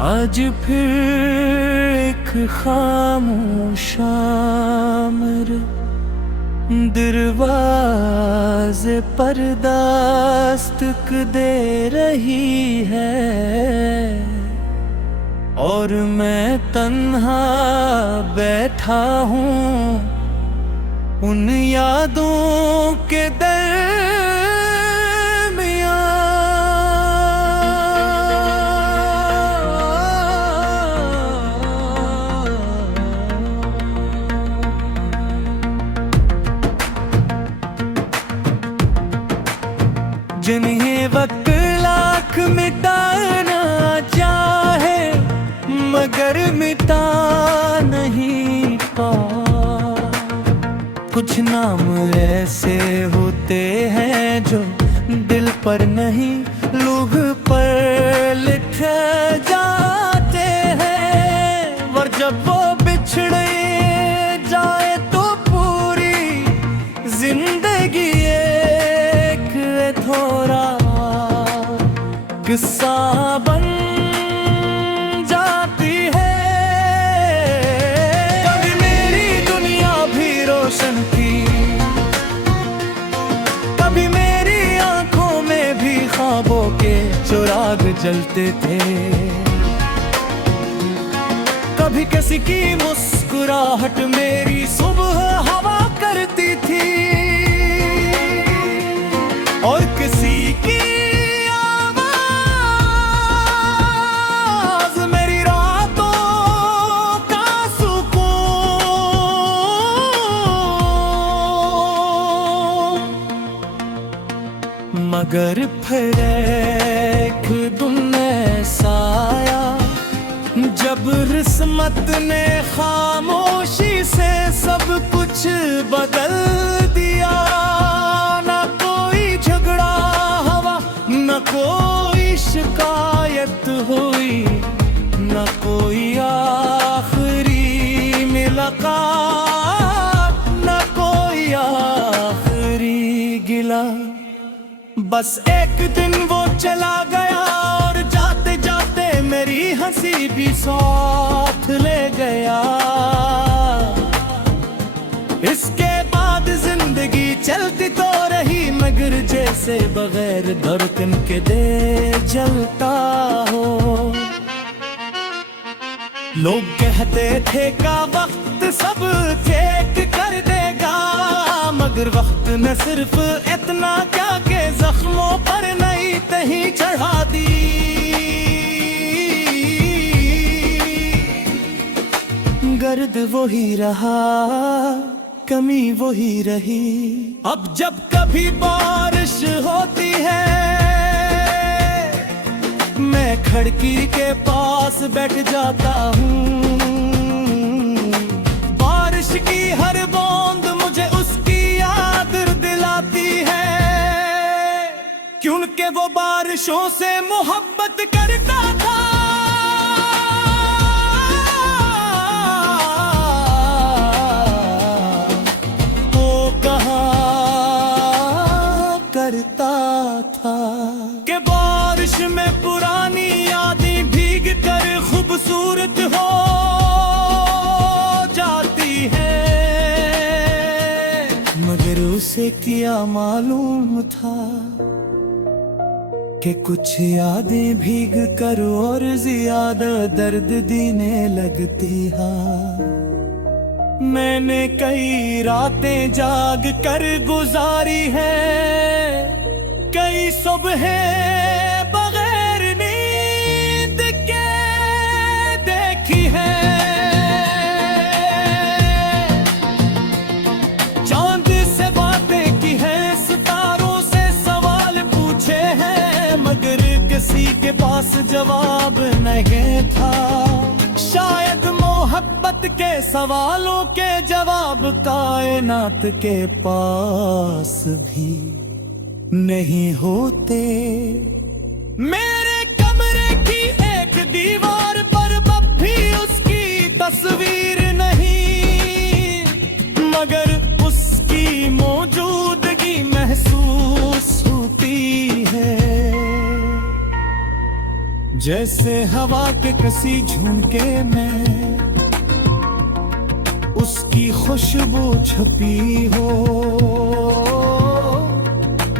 आज फिर एक खामोश शाम दरवाज़े पर दस्तक दे रही है, और मैं तन्हा बैठा हूँ उन यादों के जिन्हें वक्त लाख मिटाना चाहे मगर मिटा नहीं पा। कुछ नाम ऐसे होते हैं जो दिल पर नहीं लूह पर लिख जाते हैं, और जब वो बिछड़े जाए तो पूरी जिंदगी थोड़ा किस्सा बन जाती है। कभी मेरी दुनिया भी रोशन थी, कभी मेरी आंखों में भी ख्वाबों के चिराग जलते थे, कभी किसी की मुस्कुराहट मेरी सुबह हवा करती थी, और किसी की आवाज मेरी रातों का सुकून। मगर फिर एक दिन ऐसा आया जब किस्मत ने खामोशी से सब कुछ बदल दिया। न कोई शिकायत हुई, न कोई आखिरी मुलाकात, न कोई आखिरी गिला। बस एक दिन वो चला गया और जाते जाते मेरी हंसी भी साथ ले गया। इसके बाद जिंदगी चलती तो रही मगर जैसे बगैर धड़कन के दे जलता हो। लोग कहते थे का वक्त सब ठीक कर देगा, मगर वक्त न सिर्फ इतना क्या के जख्मों पर नई तही चढ़ा दी। गर्द वही रहा, कमी वही रही। अब जब कभी बारिश होती है मैं खिड़की के पास बैठ जाता हूँ। बारिश की हर बूंद मुझे उसकी याद दिलाती है, क्योंकि वो बारिशों से मोहब्बत करता था। करता था कि बारिश में पुरानी यादें भीग कर खूबसूरत हो जाती है, मगर उसे क्या मालूम था कि कुछ यादें भीग कर और ज्यादा दर्द देने लगती हैं। मैंने कई रातें जाग कर गुजारी है, कई सुबह बगैर नींद के देखी है। चांद से बातें की है, सितारों से सवाल पूछे हैं, मगर किसी के पास जवाब नहीं था। शायद मोहब्बत के सवालों के जवाब कायनात के पास भी नहीं होते। मेरे कमरे की एक दीवार पर अब भी उसकी तस्वीर नहीं, मगर उसकी मौजूदगी में जैसे हवा के किसी झुमके में उसकी खुशबू छुपी हो,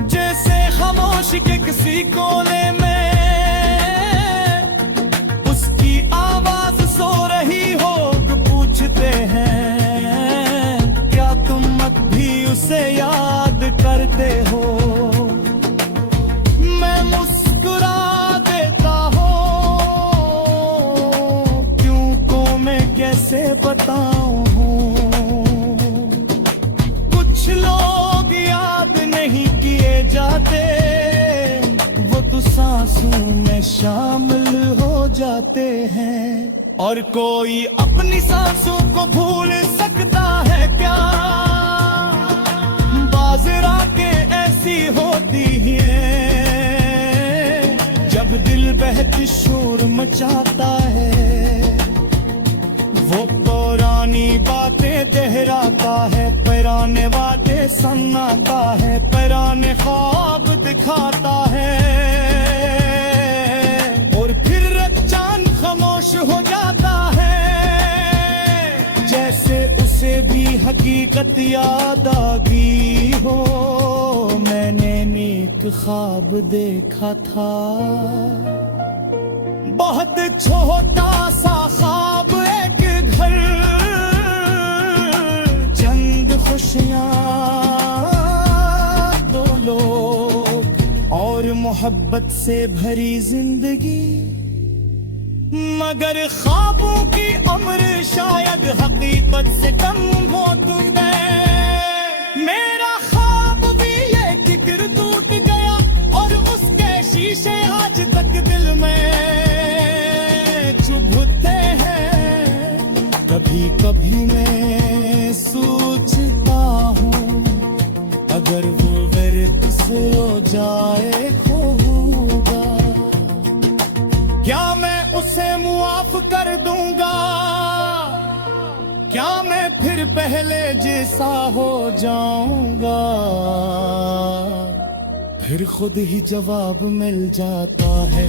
जैसे खामोश के किसी कोने में उसकी आवाज सो रही हो। पूछते हैं क्या तुम अब भी उसे याद करते हो। मैं मुस्कुरा देता हूँ, क्यों को मैं कैसे बताऊं। कुछ लोग याद नहीं किए जाते, वो तो सांसों में शामिल हो जाते हैं। और कोई अपनी सांसों को भूल सकता है क्या। बाज़ रातें ऐसी होती हैं जब दिल बहक शोर मचाता है। वो पुरानी बातें दोहराता है, पुराने वादे सुनाता है, पुराने ख्वाब दिखाता है। और फिर चांद खामोश हो जाता है, जैसे उसे भी हकीकत याद आ गई हो। मैंने नेक ख्वाब देखा था, बहुत छोटा सा ख्वाब, एक घर, चंद खुशियां, दो लोग और मोहब्बत से भरी जिंदगी। मगर ख्वाबों की उम्र शायद हकीकत से कम हो गए। मेरा ख्वाब भी ये किकर टूट गया और उसके शीशे आज तक दिल में चुभते हैं। कभी कभी मैं सोचता हूँ अगर वो गर्द से हो जाए होगा, क्या मैं उसे मुआफ कर दूंगा। क्या मैं फिर पहले जैसा हो जाऊंगा। फिर खुद ही जवाब मिल जाता है।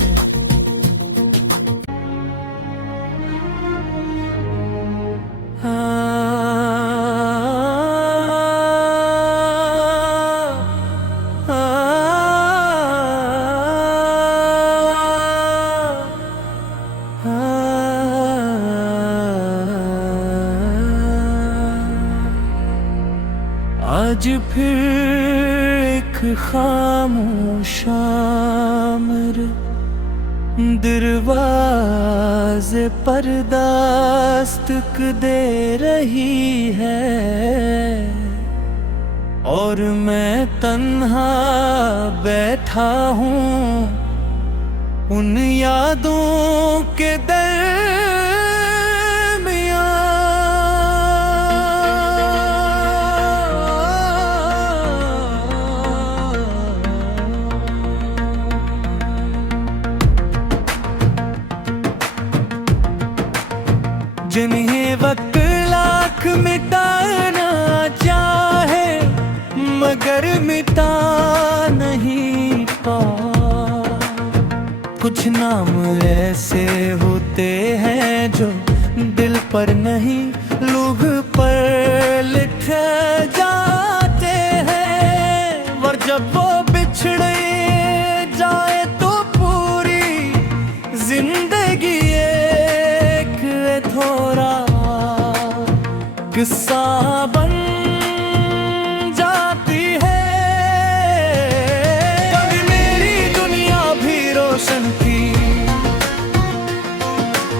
आज फिर एक खामोश आमर दरवाज़े पर दस्तक दे रही है। और मैं तन्हा बैठा हूँ उन यादों के जिन्हें वक्त लाख मिटाना चाहे मगर मिटा नहीं पा। कुछ नाम ऐसे होते हैं जो दिल पर नहीं लूह पर लिख जाते हैं। और जब वो बिछड़े जाए तो पूरी जिंदगी थोड़ा किस्सा बन जाती है। कभी मेरी दुनिया भी रोशन थी,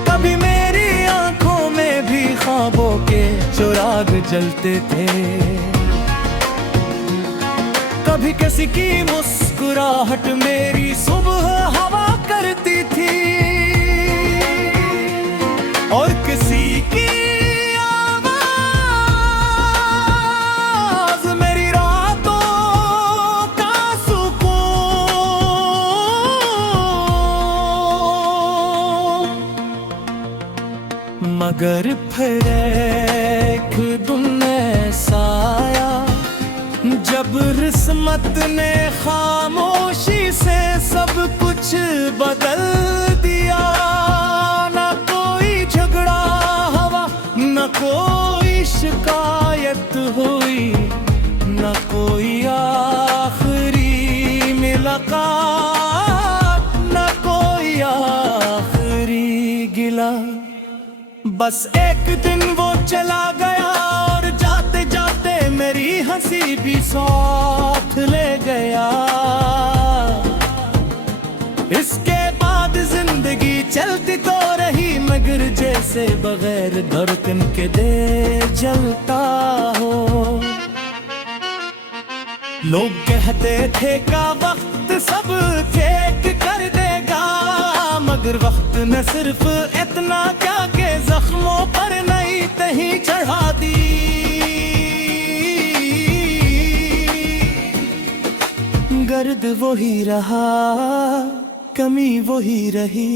कभी मेरी आंखों में भी ख्वाबों के चिराग जलते थे। कभी किसी की मुस्कुराहट मेरी सुबह हवा करती थी, और किसी की आवाज मेरी रातों का सुकून। मगर फिर एक दिन ऐसा आया जब अब किस्मत ने खामोशी से सब कुछ बदल दिया। ना कोई झगड़ा हुआ, न कोई शिकायत हुई, न कोई आखिरी मुलाकात, न कोई आखिरी गिला। बस एक दिन वो चला गया और जाते जाते मेरी हंसी भी साथ ले गया। इसके बाद जिंदगी चलती तो रही, मगर जैसे बगैर धड़कन के दे जलता हो। लोग कहते थे का वक्त सब ठीक कर देगा, मगर वक्त न सिर्फ इतना क्या के जख्मों पर नई तही चढ़ा दी। गर्द वही रहा, कमी वही रही।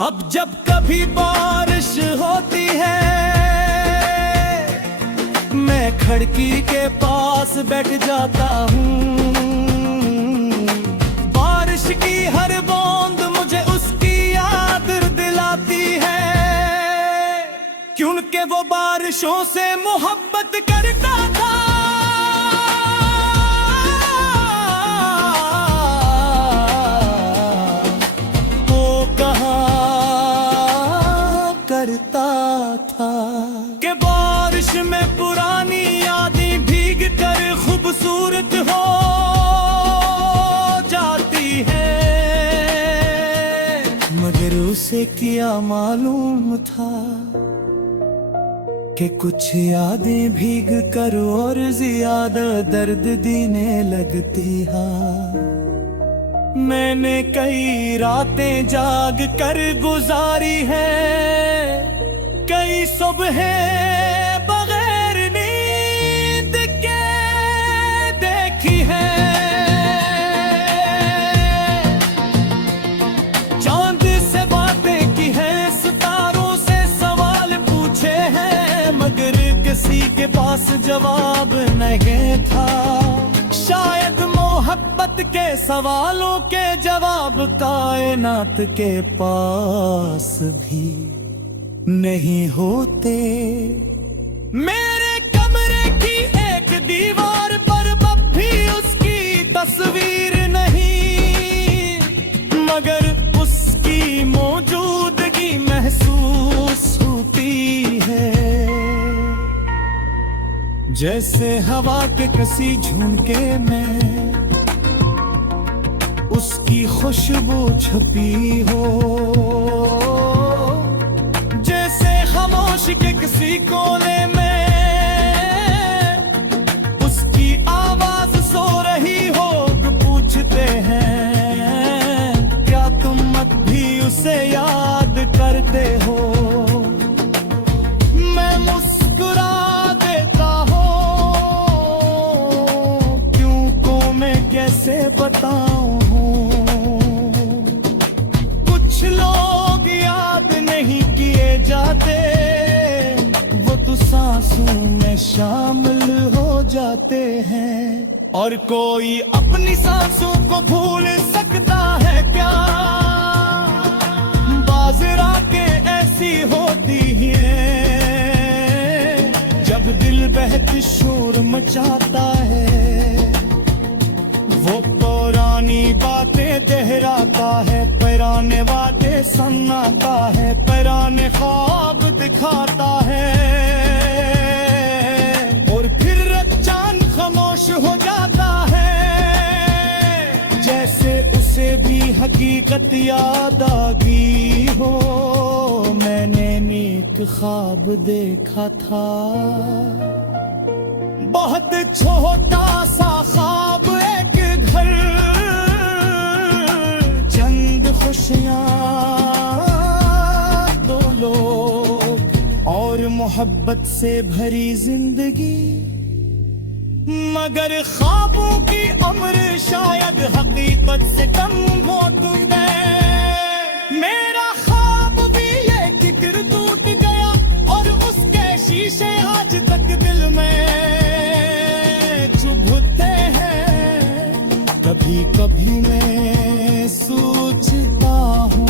अब जब कभी बारिश होती है, मैं खिड़की के पास बैठ जाता हूँ। बारिश की हर बूंद मुझे उसकी याद दिलाती है, क्योंकि वो बारिशों से मोहब्बत करता था। वो कहा करता था कि बारिश में पुरानी यादें भीग कर खूबसूरत हो जाती है, मगर उसे क्या मालूम था कि कुछ यादें भीग कर और ज्यादा दर्द देने लगती हैं। मैंने कई रातें जाग कर गुजारी है, कई सुबहें बगैर नींद के देखी है। चांद से बातें की है, सितारों से सवाल पूछे हैं, मगर किसी के पास जवाब नहीं था। शायद मोहब्बत के सवालों के जवाब कायनात के पास भी नहीं होते। मेरे कमरे की एक दीवार पर अब भी उसकी तस्वीर नहीं, मगर उसकी मौजूदगी महसूस होती है। जैसे हवा के किसी झुमके में उसकी खुशबू छुपी हो, जैसे खामोशी के किसी कोने में उसकी आवाज सो रही हो। पूछते हैं क्या तुम अब भी उसे याद करते हो? मैं मुस्कुरा देता हूँ, क्यों को मैं कैसे बताऊं। कुछ लोग याद नहीं किए जाते, वो तो सांसों में शामिल हो जाते हैं। और कोई अपनी सांसों को भूल सकता है क्या? बाज़ रातें ऐसी होती हैं जब दिल बहत शोर मचाता है। वो पुरानी बातें दोहराता है, पुराने वादे सुनाता है, पुराने ख्वाब दिखाता है, और फिर चांद खामोश हो जाता है, जैसे उसे भी हकीकत याद आ गई हो। मैंने नेक ख्वाब देखा था, बहुत छोटा सा ख्वाब, एक घर, चंद खुशियां, दो लोग और मोहब्बत से भरी जिंदगी। मगर ख्वाबों की उम्र शायद हकीकत से कम होती है। मेरा ख्वाब भी ये जिक्र टूट गया, और उसके शीशे आज तक दिल में चुभते हैं। कभी कभी मैं सोचता हूँ,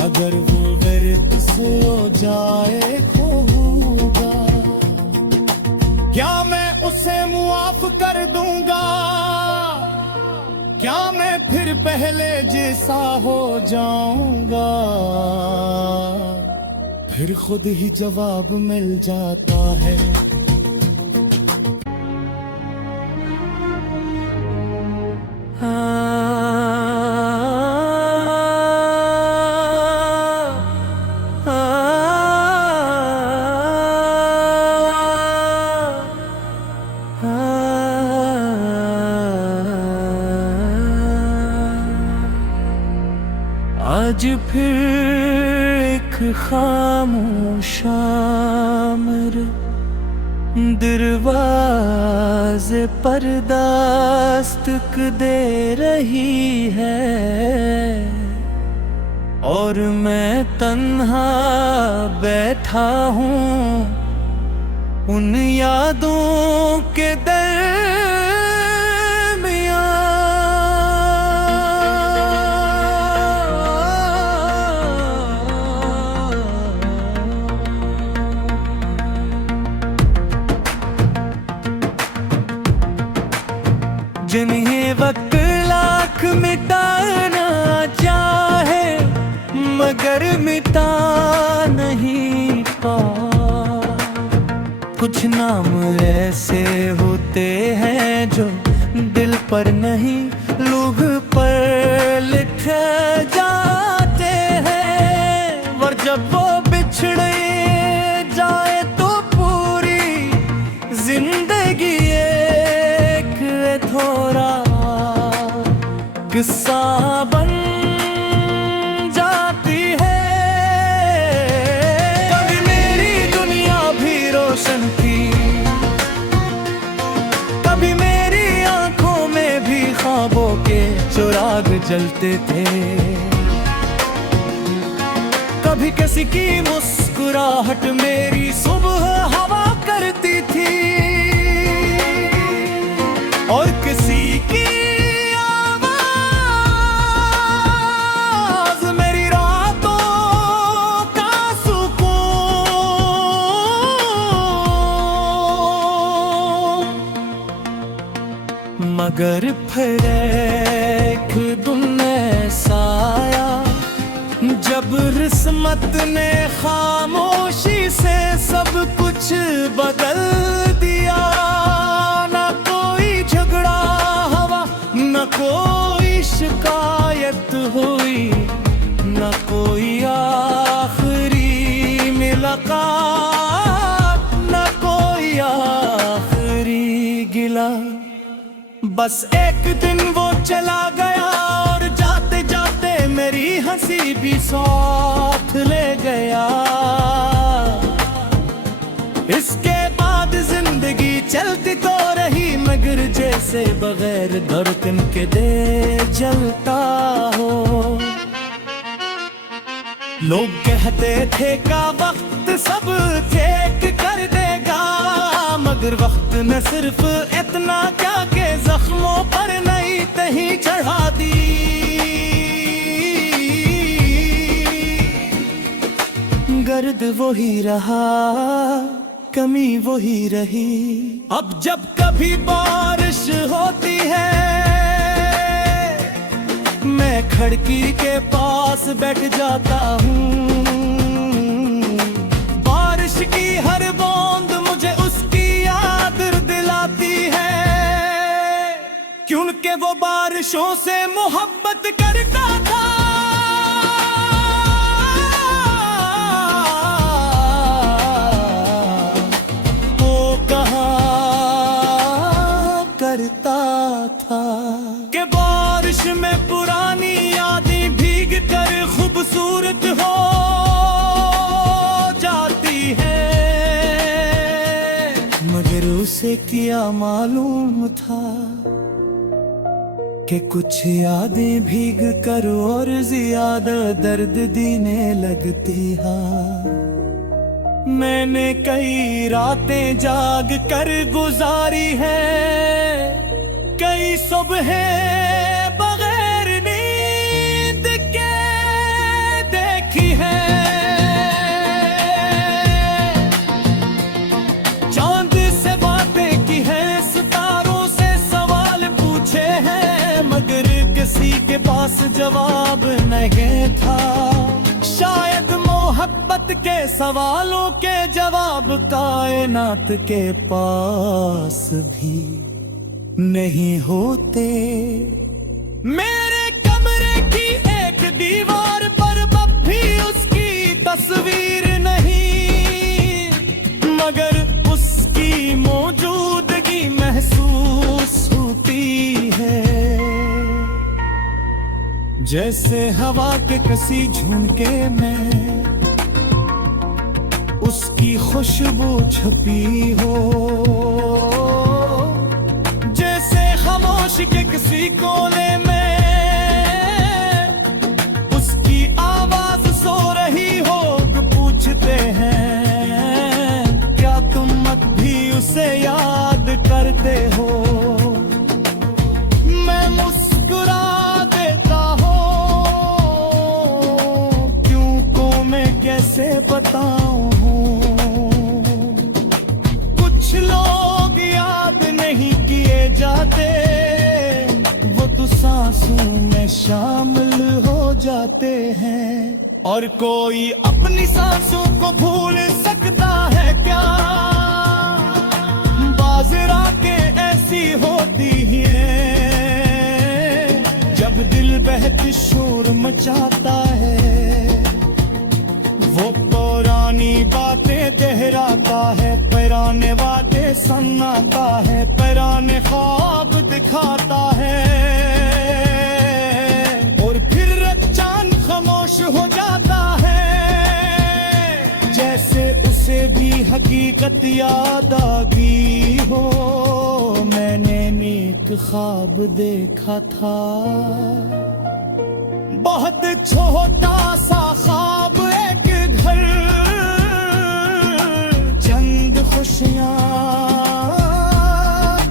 अगर वो गर्द से हो जाए खोगा, क्या मैं उसे मुआफ कर दूंगा? क्या मैं फिर पहले जैसा हो जाऊंगा? फिर खुद ही जवाब मिल जाता है। आज फिर एक खामोश आमर दरवाज़े पर दस्तक दे रही है, और मैं तन्हा बैठा हूँ उन यादों के जिन्हें वक्त लाख मिटाना चाहे मगर मिटा नहीं पा। कुछ नाम ऐसे होते हैं जो दिल पर नहीं लूह पर लिख जाते हैं, और जब वो बिछड़े जाए तो पूरी जिंदगी थोड़ा किस्सा बन जाती है। कभी मेरी दुनिया भी रोशन थी, कभी मेरी आंखों में भी ख्वाबों के चिराग जलते थे, कभी किसी की मुस्कुराहट मेरी सुबह हवा करती थी, और किसी की आवाज मेरी रातों का सुकून। मगर फिर एक दिन ऐसा आया जब किस्मत ने खामोशी से सब कुछ बदल दिया। न कोई शिकायत हुई, न कोई आखिरी मुलाकात, न कोई आखिरी गिला। बस एक दिन वो चला गया और जाते जाते मेरी हंसी भी साथ ले गया। इसके बाद जिंदगी चलती तो रही, मगर जैसे बगैर धड़कन के दे जलता हो। लोग कहते थे का वक्त सब ठीक कर देगा, मगर वक्त न सिर्फ इतना क्या के जख्मों पर नई तही चढ़ा दी। गर्द वही रहा, कमी वही रही। अब जब कभी बारिश होती है मैं खिड़की के पास बैठ जाता हूँ। बारिश की हर बूंद मुझे उसकी याद दिलाती है, क्योंकि वो बारिशों से मोहब्बत करता था। करता था कि बारिश में पुरानी यादें भीग कर खूबसूरत हो जाती है, मगर उसे क्या मालूम था कि कुछ यादें भीग कर और ज्यादा दर्द देने लगती हैं। मैंने कई रातें जाग कर गुजारी है, कई सुबह बगैर नींद के देखी है, चांद से बातें की है, सितारों से सवाल पूछे हैं, मगर किसी के पास जवाब नहीं था। शायद मोहब्बत के सवालों के जवाब कायनात के पास भी नहीं होते। मेरे कमरे की एक दीवार पर अब भी उसकी तस्वीर नहीं, मगर उसकी मौजूदगी महसूस होती है। जैसे हवा के किसी झुमके में उसकी खुशबू छुपी हो, जैसे खामोशी के किसी कोने में उसकी आवाज सो रही हो। पूछते हैं क्या तुम अब भी उसे याद करते हो? मैं मुस्कुरा देता हूँ, क्यों को मैं कैसे बताऊं। कुछ लोग याद नहीं किए जाते, वो तो सांसों में शामिल हो जाते हैं। और कोई अपनी सांसों को भूल सकता है क्या? बाज़ रातें ऐसी होती हैं जब दिल बहक शोर मचाता है। वो पुरानी बातें दोहराता है, पुराने वादे सुनाता है, पुराने ख्वाब दिखाता है, और फिर चांद खामोश हो जाता है। जैसे उसे भी हकीकत याद आ गई हो, मैंने नेक ख्वाब देखा था। बहुत छोटा सा ख्वाब, एक घर, चंद खुशियां,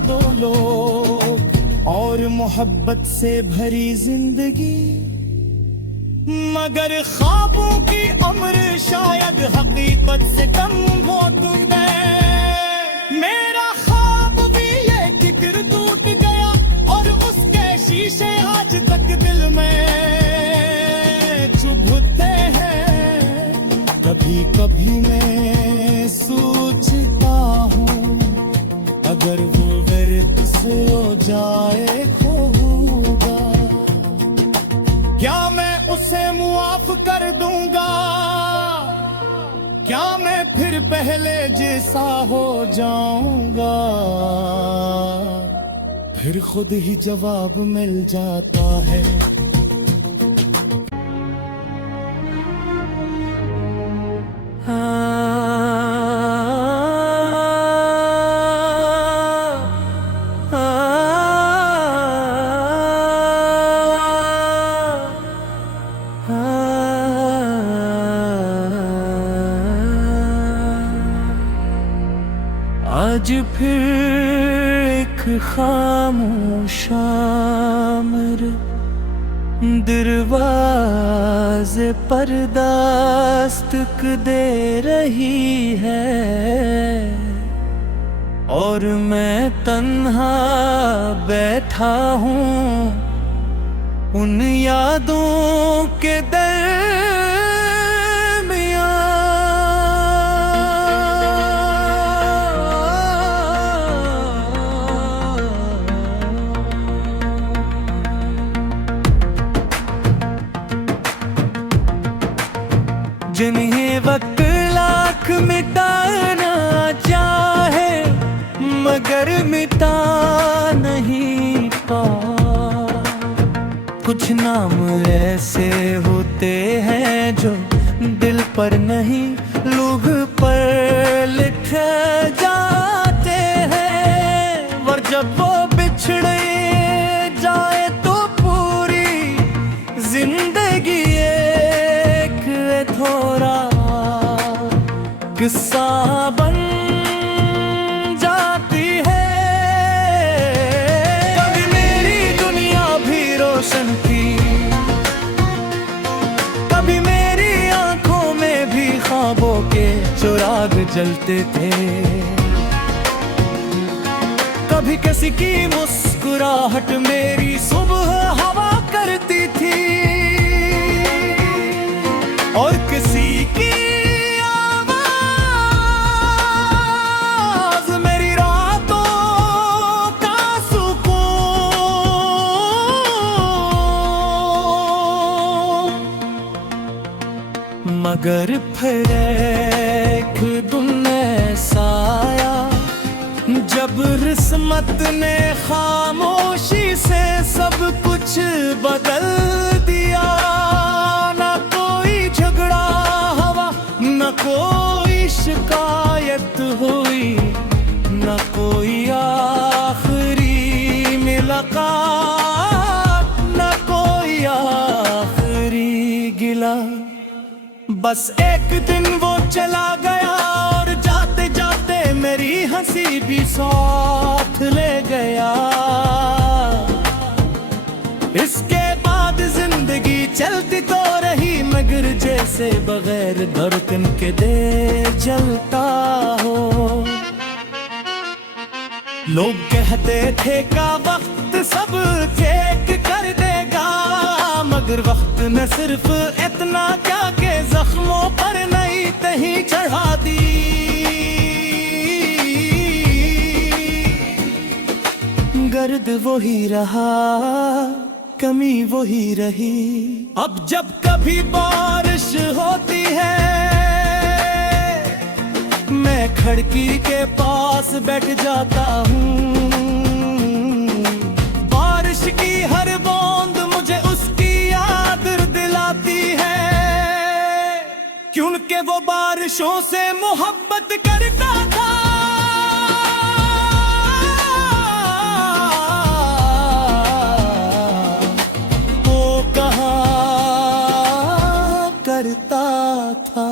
दो लोग और मोहब्बत से भरी जिंदगी। मगर ख्वाबों की उम्र शायद हकीकत से कम हो गए। मेरा ख्वाब भी ये किकर टूट गया, और उसके शीशे आज तक दिल में चुभते हैं। कभी कभी मैं सोचता हूँ, अगर वो व्यर्थ से हो जाए खोगा, क्या मैं उसे मुआफ कर दूंगा? क्या मैं फिर पहले जैसा हो जाऊंगा? फिर खुद ही जवाब मिल जाता है। आज फिर एक खामोश आमर दरवाज़े पर दस्तक दे रही है, और मैं तन्हा बैठा हूँ उन यादों के जिन्हें वक्त लाख मिटाना चाहे, मगर मिटा नहीं पा। कुछ नाम ऐसे होते हैं जो दिल पर नहीं लोग पर लिख जाते हैं, और जब वो बिछड़े जाए तो पूरी जिंदगी थोड़ा किस्सा बन जाती है। कभी मेरी जलते थे। कभी किसी की मुस्कुराहट मेरी सुबह हवा करती थी, और किसी की आवाज मेरी रातों का सुकून। मगर फिर एक दिन ऐसा आया जब किस्मत ने खामोशी से सब कुछ बदल दिया। न कोई झगड़ा हुआ, न कोई शिकायत हुई, न कोई आखिरी मुलाकात, न कोई आखिरी गिला। बस एक दिन वो चला गया और जाते जाते मेरी हंसी भी साथ ले गया। इसके बाद जिंदगी चलती तो रही, मगर जैसे बगैर धड़कन के दे जलता हो। लोग कहते थे का वक्त सब चेक कर देगा, मगर वक्त न सिर्फ इतना क्या के जख्मों पर नई तही चढ़ा दी। गर्द वही रहा, कमी वही रही। अब जब कभी बारिश होती है, मैं खिड़की के पास बैठ जाता हूँ। बारिश की हर बूंद मुझे उसकी याद दिलाती है, क्योंकि वो बारिशों से मोहब्बत करता था। करता था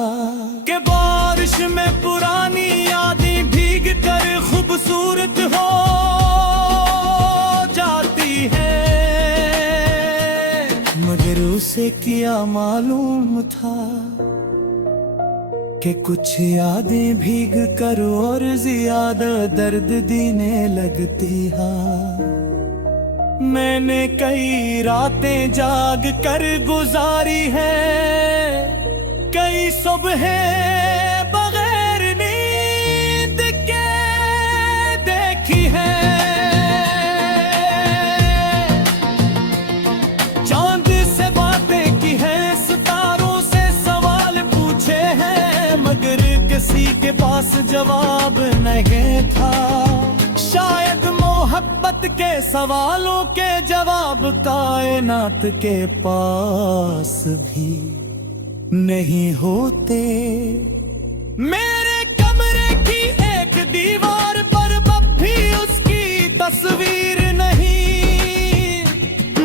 कि बारिश में पुरानी यादें भीग कर खूबसूरत हो जाती है, मगर उसे क्या मालूम था कि कुछ यादें भीग कर और ज्यादा दर्द देने लगती हैं। मैंने कई रातें जाग कर गुजारी है, कई सुबह बगैर नींद के देखी है। चांद से बातें की है, सितारों से सवाल पूछे हैं, मगर किसी के पास जवाब नहीं था। शायद मोहब्बत के सवालों के जवाब कायनात के पास भी नहीं होते। मेरे कमरे की एक दीवार पर अब भी उसकी तस्वीर नहीं,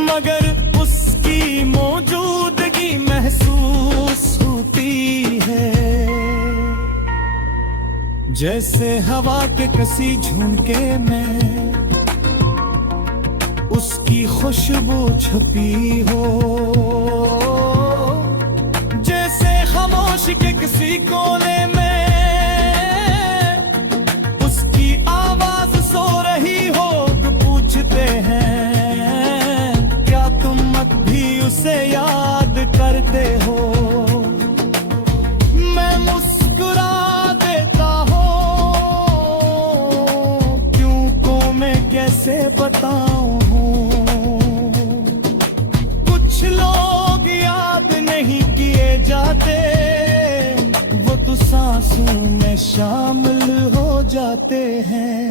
मगर उसकी मौजूदगी महसूस होती है। जैसे हवा के किसी झुंके में उसकी खुशबू छुपी हो, जैसे खामोश के किसी कोने में उसकी आवाज सो रही हो। पूछते हैं क्या तुम अब भी उसे याद करते हो? मैं मुस्कुरा देता हूँ, क्यों को मैं कैसे बताऊं। कुछ लोग याद नहीं किए जाते, वो तो सांसों में शामिल हो जाते हैं।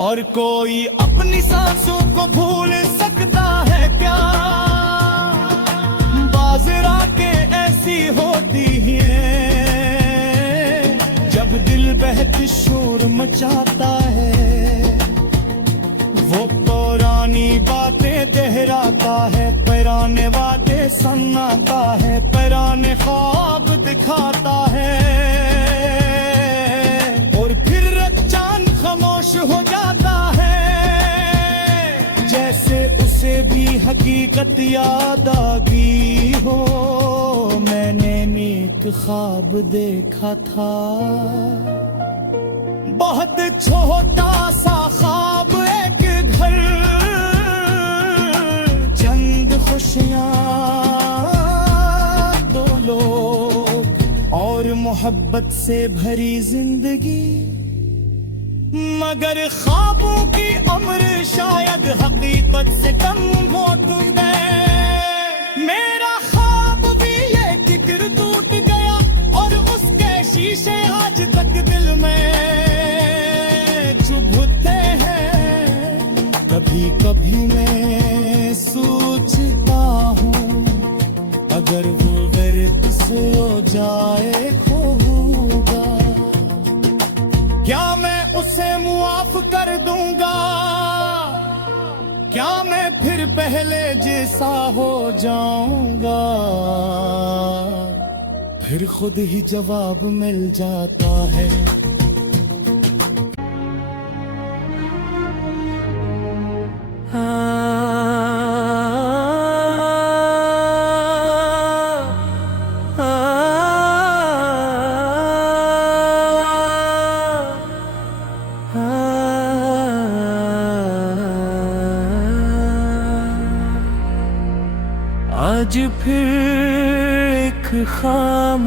और कोई अपनी सांसों को भूल सकता है क्या? बाज़ रातें ऐसी होती हैं जब दिल बहत शोर मचाता है। वो पुरानी बातें दोहराता है, पुराने वादे सुनाता है, पुराने ख्वाब दिखाता है, और फिर चांद खामोश हो जाता है, जैसे उसे भी हकीकत याद आ गई हो। मैंने नेक ख्वाब देखा था, बहुत छोटा सा ख्वाब एक घर, चंद खुशियां दो लोग और मोहब्बत से भरी जिंदगी। मगर ख्वाबों की उम्र शायद हकीकत से कम हो गए। मेरा ख्वाब भी ये जिक्र टूट गया और उसके शीशे आज तक दिल में चुभते हैं। कभी कभी मैं सोचता हूँ अगर वो गर्द से हो जाए होगा, क्या मैं उसे मुआफ कर दूंगा? क्या मैं फिर पहले जैसा हो जाऊंगा? फिर खुद ही जवाब मिल जाता है। आज फिर एक खाम